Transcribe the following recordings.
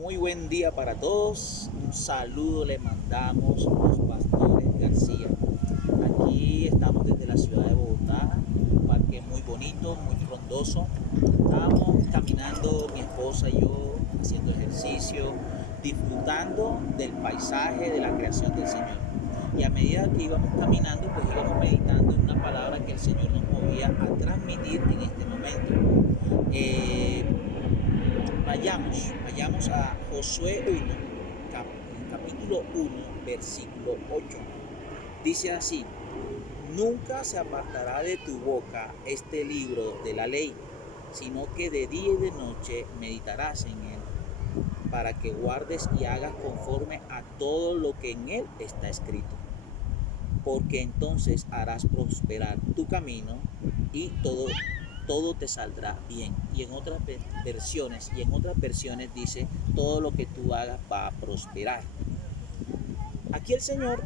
Muy buen día para todos. Un saludo le mandamos los pastores García. Aquí estamos desde la ciudad de Bogotá, un parque muy bonito, muy frondoso. Estábamos caminando mi esposa y yo, haciendo ejercicio, disfrutando del paisaje, de la creación del Señor. Y a medida que íbamos caminando, pues íbamos meditando en una palabra que el Señor nos movía a transmitir en este momento. Vayamos a Josué 1, capítulo 1, versículo 8. Dice así: nunca se apartará de tu boca este libro de la ley, sino que de día y de noche meditarás en él, para que guardes y hagas conforme a todo lo que en él está escrito. Porque entonces harás prosperar tu camino y todo te saldrá bien. Y en otras versiones dice, todo lo que tú hagas va a prosperar. Aquí el Señor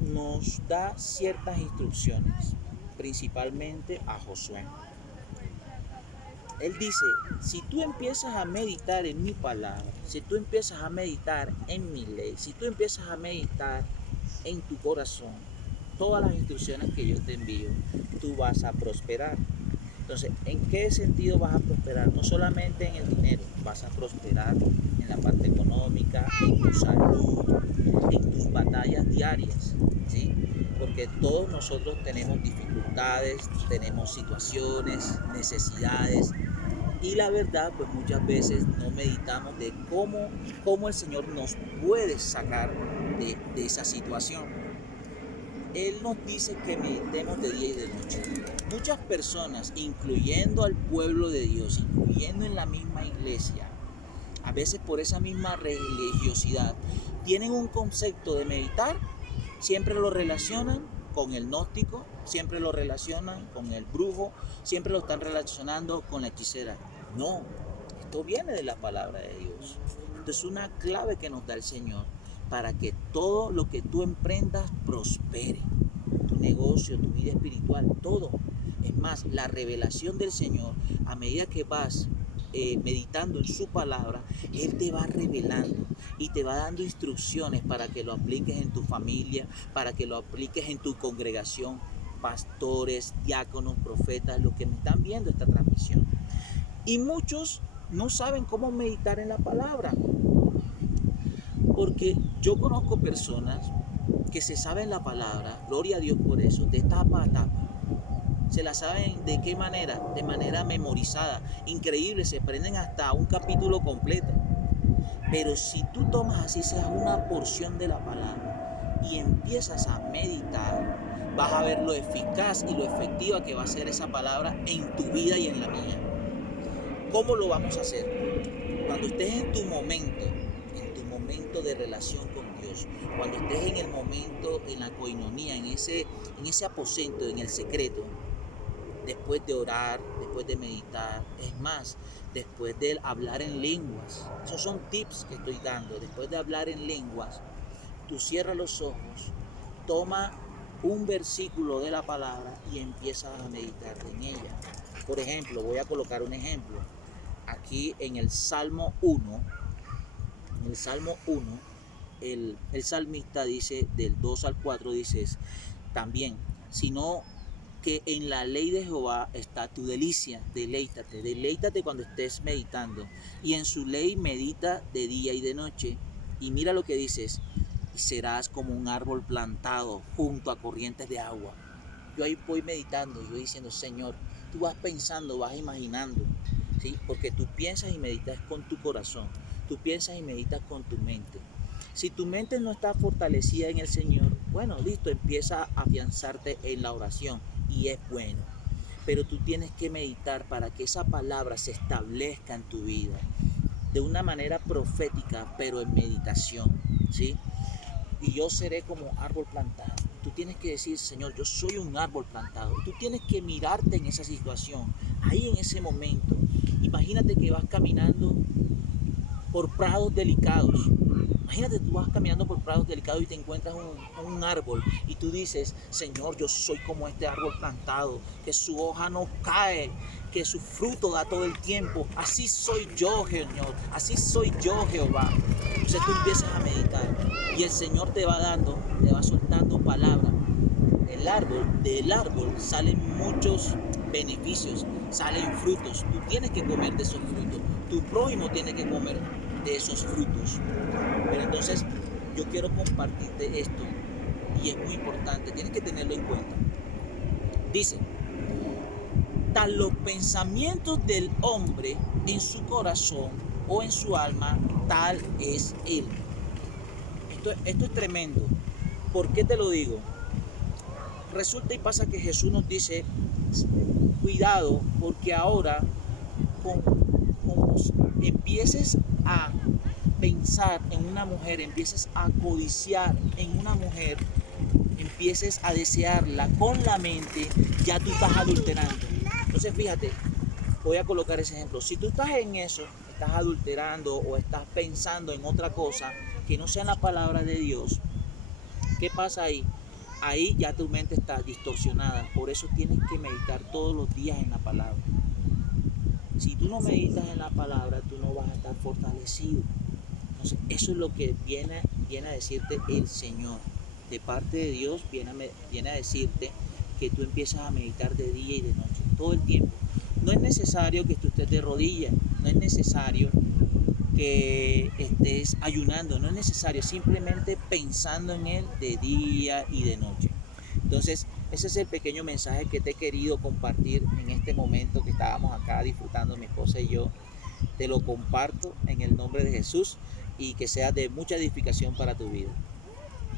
nos da ciertas instrucciones, principalmente a Josué. Él dice, si tú empiezas a meditar en mi palabra, si tú empiezas a meditar en mi ley, si tú empiezas a meditar en tu corazón, todas las instrucciones que yo te envío, tú vas a prosperar. Entonces, ¿en qué sentido vas a prosperar? No solamente en el dinero, vas a prosperar en la parte económica, en tu salud, en tus batallas diarias, ¿sí? Porque todos nosotros tenemos dificultades, tenemos situaciones, necesidades, y la verdad, pues muchas veces no meditamos de cómo el Señor nos puede sacar de esa situación. Él nos dice que meditemos de día y de noche. Muchas personas, incluyendo al pueblo de Dios, incluyendo en la misma iglesia, a veces por esa misma religiosidad, tienen un concepto de meditar, siempre lo relacionan con el gnóstico, siempre lo relacionan con el brujo, siempre lo están relacionando con la hechicera. No, esto viene de la palabra de Dios. Esto es una clave que nos da el Señor para que todo lo que tú emprendas prospere. Tu negocio, tu vida espiritual, todo. Es más, la revelación del Señor, a medida que vas meditando en su palabra, Él te va revelando y te va dando instrucciones para que lo apliques en tu familia, para que lo apliques en tu congregación, pastores, diáconos, profetas, los que me están viendo esta transmisión. Y muchos no saben cómo meditar en la palabra, porque yo conozco personas que se saben la palabra, gloria a Dios por eso, de tapa a tapa. Se la saben de qué manera, de manera memorizada, increíble, se prenden hasta un capítulo completo. Pero si tú tomas así sea una porción de la palabra y empiezas a meditar, vas a ver lo eficaz y lo efectiva que va a ser esa palabra en tu vida y en la mía. ¿Cómo lo vamos a hacer? Cuando estés en tu momento de relación con Dios, cuando estés en el momento, en la coinonía, en ese aposento, en el secreto, después de orar, después de meditar, es más, después de hablar en lenguas, esos son tips que estoy dando. Después de hablar en lenguas, tú cierras los ojos, toma un versículo de la palabra y empiezas a meditar en ella. Por ejemplo, voy a colocar un ejemplo. Aquí en el Salmo 1, el salmista dice, del 2 al 4, dice también, sino que en la ley de Jehová está tu delicia, deleítate cuando estés meditando, y en su ley medita de día y de noche. Y mira lo que dices, y serás como un árbol plantado junto a corrientes de agua. Yo ahí voy meditando, yo diciendo, Señor, tú vas pensando, vas imaginando, ¿sí? Porque tú piensas y meditas con tu corazón, tú piensas y meditas con tu mente. Si tu mente no está fortalecida en el Señor, bueno, listo, empieza a afianzarte en la oración y es bueno. Pero tú tienes que meditar para que esa palabra se establezca en tu vida de una manera profética, pero en meditación, ¿sí? Y yo seré como árbol plantado. Tú tienes que decir, Señor, yo soy un árbol plantado. Tú tienes que mirarte en esa situación, ahí en ese momento. Imagínate que vas caminando por prados delicados. Imagínate, tú vas caminando por prados delicados y te encuentras un árbol y tú dices, Señor, yo soy como este árbol plantado, que su hoja no cae, que su fruto da todo el tiempo. Así soy yo, Señor, así soy yo, Jehová. Entonces tú empiezas a meditar y el Señor te va dando, te va soltando palabras. Del árbol salen muchos beneficios, salen frutos. Tú tienes que comer de esos frutos. Tu prójimo tiene que comer de esos frutos. Pero entonces yo quiero compartirte esto y es muy importante, tienes que tenerlo en cuenta. Dice, tal los pensamientos del hombre en su corazón o en su alma, tal es él. Esto es tremendo. ¿Por qué te lo digo? Resulta y pasa que Jesús nos dice, cuidado, porque ahora como empieces a pensar en una mujer, empieces a codiciar en una mujer, empieces a desearla con la mente, ya tú estás adulterando. Entonces fíjate, voy a colocar ese ejemplo. Si tú estás en eso, estás adulterando o estás pensando en otra cosa que no sea la palabra de Dios, ¿qué pasa ahí? Ahí ya tu mente está distorsionada. Por eso tienes que meditar todos los días en la palabra. Si tú no meditas en la palabra, tú no vas a estar fortalecido. Entonces, eso es lo que viene a decirte el Señor. De parte de Dios viene a decirte que tú empiezas a meditar de día y de noche, todo el tiempo. No es necesario que tú estés de rodillas, no es necesario que estés ayunando, no es necesario, simplemente pensando en Él de día y de noche. Entonces, ese es el pequeño mensaje que te he querido compartir en este momento que estábamos acá disfrutando mi esposa y yo. Te lo comparto en el nombre de Jesús y que sea de mucha edificación para tu vida.